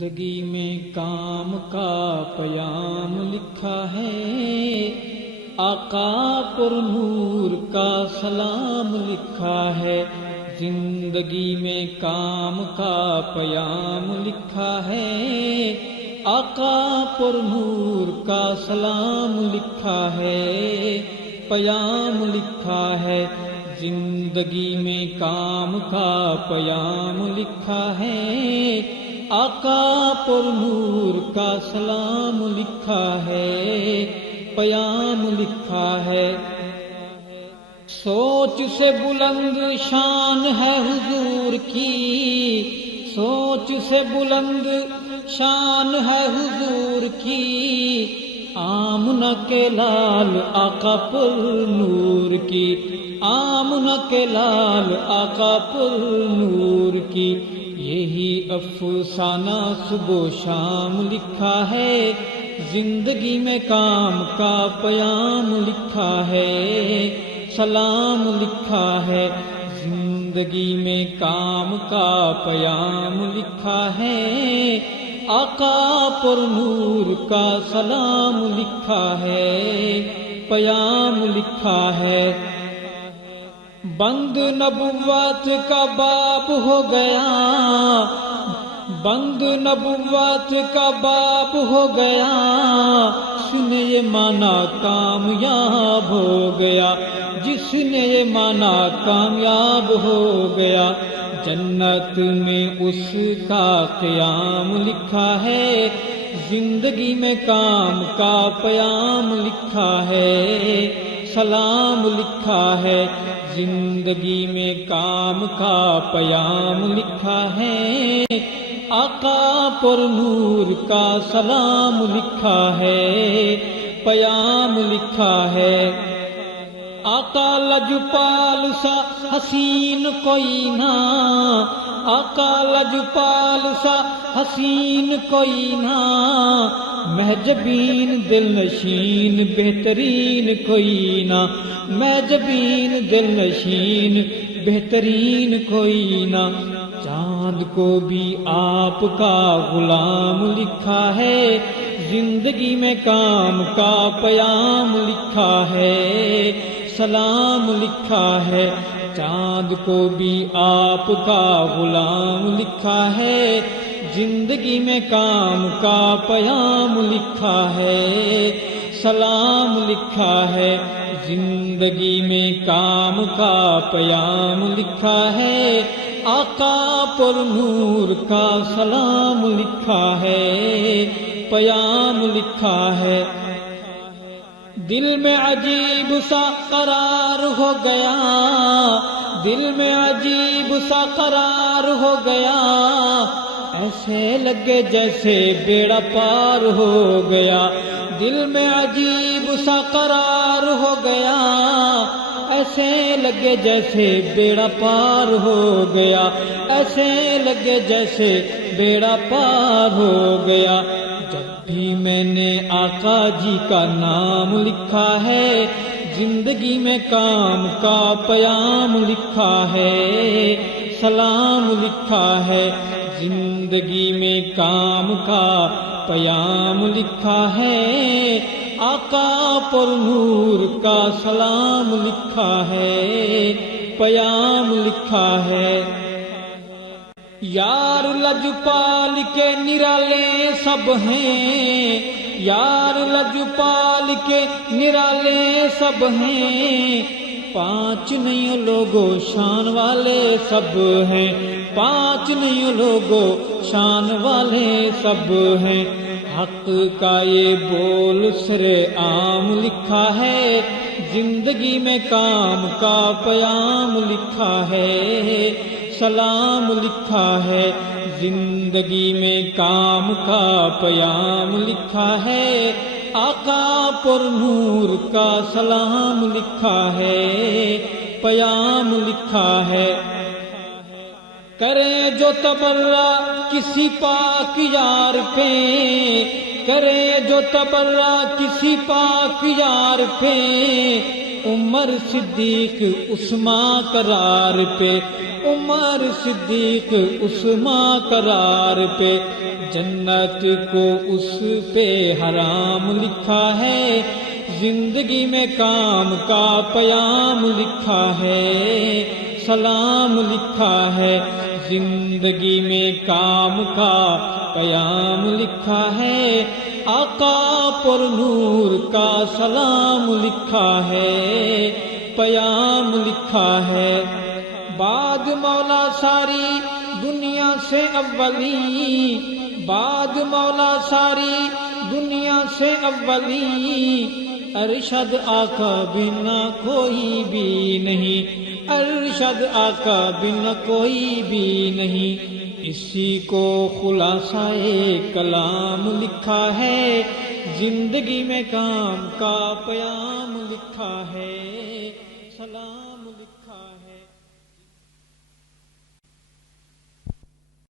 زندگی میں کام کا پیام لکھا ہے، آقا پر نور کا سلام لکھا ہے۔ زندگی میں کام کا پیام لکھا ہے، آقا پر نور کا سلام لکھا ہے، پیام لکھا ہے۔ زندگی میں کام کا پیام لکھا ہے، آقا پر نور کا سلام لکھا ہے، پیام لکھا ہے۔ سوچ سے بلند شان ہے حضور کی، سوچ سے بلند شان ہے حضور کی، آمنہ کے لال آقا پر نور کی، آمنہ کے لال آقا پر نور کی۔ یہی افسانہ صبح و شام لکھا ہے، زندگی میں کام کا پیام لکھا ہے، سلام لکھا ہے۔ زندگی میں کام کا پیام لکھا ہے، آقا پر نور کا سلام لکھا ہے، پیام لکھا ہے۔ بند نبوت کا باب ہو گیا، بند نبوت کا باب ہو گیا، جس نے یہ مانا کامیاب ہو گیا، جس نے یہ مانا کامیاب ہو گیا۔ جنت میں اس کا قیام لکھا ہے، زندگی میں کام کا پیام لکھا ہے، سلام لکھا ہے۔ زندگی میں کام کا پیام لکھا ہے، آقا پر نور کا سلام لکھا ہے، پیام لکھا ہے۔ آقا لجپال سا حسین کوئی نہ، آقا لجپال سا حسین کوئی نہ، محجبین دل نشین بہترین کوئی نہ، محجبین دل نشین بہترین کوئی نہ۔ چاند کو بھی آپ کا غلام لکھا ہے، زندگی میں کام کا پیام لکھا ہے، سلام لکھا ہے۔ چاند کو بھی آپ کا غلام لکھا ہے، زندگی میں کام کا پیام لکھا ہے، سلام لکھا ہے۔ زندگی میں کام کا پیام لکھا ہے، آقا پر نور کا سلام لکھا ہے، پیام لکھا ہے۔ دل میں عجیب سا قرار ہو گیا، دل میں عجیب سا قرار ہو گیا، ایسے لگے جیسے بیڑا پار ہو گیا۔ دل میں عجیب سا قرار ہو گیا، ایسے لگے جیسے بیڑا پار ہو گیا، ایسے لگے جیسے بیڑا پار ہو گیا۔ جب بھی میں نے آقا جی کا نام لکھا ہے، زندگی میں کام کا پیام لکھا ہے، سلام لکھا ہے۔ زندگی میں کام کا پیام لکھا ہے، آقا پر نور کا سلام لکھا ہے، پیام لکھا ہے۔ یار لجپال کے نرالے سب ہیں، یار لجپال کے نرالے سب ہیں، پانچ نہیں لوگو شان والے سب ہیں، پانچ نہیں لوگو شان والے سب ہیں۔ حق کا یہ بول سر عام لکھا ہے، زندگی میں کام کا پیام لکھا ہے، سلام لکھا ہے۔ زندگی میں کام کا پیام لکھا ہے، آقا پر نور کا سلام لکھا ہے، پیام لکھا ہے۔ کرے جو تبرہ کسی پاک یار پہ، کرے جو تبرہ کسی پاک یار پہ، عمر صدیق عثمان قرار پہ، عمر صدیق عثمان قرار پہ، جنت کو اس پہ حرام لکھا ہے، زندگی میں کام کا پیام لکھا ہے، سلام لکھا ہے، زندگی میں کام کا پیام لکھا ہے، آقا پر نور کا سلام لکھا ہے، پیام لکھا ہے۔ بعد مولا ساری دنیا سے اولی، بعد مولا ساری دنیا سے اولی، ارشد آقا بنا کوئی بھی نہیں، ارشد آقا بنا کوئی بھی نہیں، اسی کو خلاصہ کلام لکھا ہے، زندگی میں کام کا پیام لکھا ہے، سلام